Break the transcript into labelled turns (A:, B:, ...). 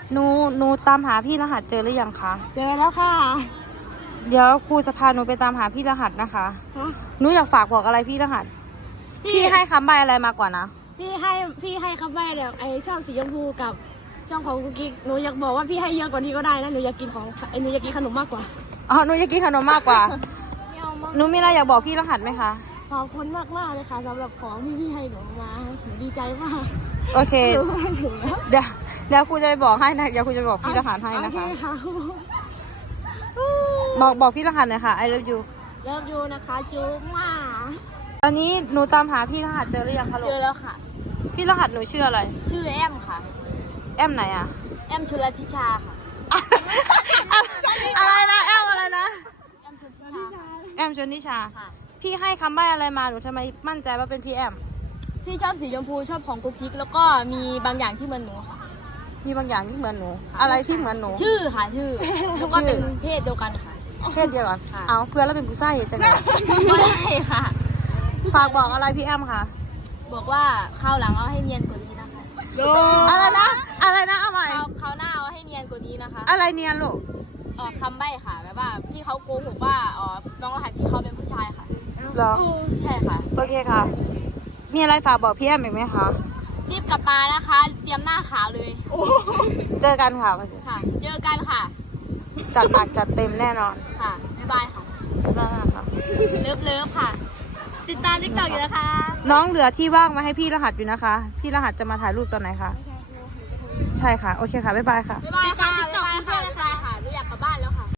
A: หนูตามหาพี่รหัสเจอหรือยังคะ
B: เจอแล้วค่ะ
A: เดี๋ยวครูจะพาหนูไปตามหาพี่รหัสนะคะหนูอยากฝากบอกอะไรพี่รหัสพี่ให้คำใบ้อะไรมาก่อนนะ
B: พี่ให้คำใบ้แบบไอชอบสีชมพูกับช่องของกุ๊กกิ๊กหนูอยากบอกว่าพี่ให้เยอะกว่านี้ก็ได้นะหนูอยากกินหนูอยากกินขนมมากกว่า
A: อ๋อหนูอยากกินขนมมากกว่าหนูมีอะไรอยากบอกพี่รหัสไหมคะ
B: ขอบคุณมากเลยค่ะสำหรับของที่พี่ให้หนูมาหนูดีใจมาก
A: โอเค
B: หนูให้ถึงแล้ว
A: เดี๋ยวครูจะไปบอกให้นะเดี๋ยวครูจะบอกพี่รหัสให้นะคะ
B: โอเคค่ะ
A: บอกพี่รหัสหน่อยค่ะ I love you
B: เริ่มยูนะคะจุ๊บมา
A: ตอนนี้หนูตามหาพี่รหัสเจอหรือยังคะลู
B: เจ
A: ก
B: อแล้วค่ะ
A: พี่รหัสหนูชื่ออะไร
B: ชื่อแอมค่ะ
A: แอมไหนอะ
B: แอมชุลทิชาค่ะ
A: อะไรนะแอมอะไรนะ
B: แอมชุลทิชา
A: แอมชนนิชา
B: ค่ะ
A: พี่ให้คำใบ้อะไรมาหนูทำไมมั่นใจว่าเป็นพี่แอม
B: พี่ชอบสีชมพูชอบของกุ๊กกิ๊กแล้วก็มีบางอย่างที่เหมือนหนูค่ะ
A: มีบางอย่างที่เหมือนหนู อะไรที่เหมือนหนู
B: ชื่อค่ะชื่อแล้วก็เป็นเพศเดียวกันค่ะ
A: เพศเดียวก่อน
B: ค่ะ
A: เอาเพื่อนแล้วเป็นผู้ชายเหรอจังเลย
B: ไม่ได้ค่ะ
A: ฝากบอกอะไรพี่แอมค่ะ
B: บอกว่าคราวหลังเอาให้เนียนกว่านี้นะคะ
A: อะไรนะอะไรนะเอาใหม่
B: คราวหน้าเอาให้เนียนกว่านี้นะคะ
A: อะไรเนียนลูก
B: คำใบ้ค่ะแบบว่าพี่เขาโกหกว่าน้องรหัสพี่เขาเป็นผู้ชายค่ะ
A: เหรอ
B: ใช่ค่ะ
A: โอเคค่ะ มีอะไรฝากบอกพี่แอมอีกไหมคะ
B: รีบกลับมานะคะ เตรียมหน้าขาวเลย
A: เจอกันค่ะ
B: ค่ะ เจอกันค่ะ
A: จัดหนักจัดเต็มแน่นอน
B: ค่ะบ๊ายบายค่ะ
A: ได้ค่ะ
B: เลิฟค่ะ ติดตามติ๊กต็อกอยู่นะคะ
A: น้องเหลือที่ว่างมาให้พี่รหัสอยู่นะคะ พี่รหัสจะมาถ่ายรูปตอนไหนคะ ใช่ค่ะ โอเคค่ะ บ๊ายบายค่ะ
B: บ๊ายบายค่ะบ๊ายบายค่ะ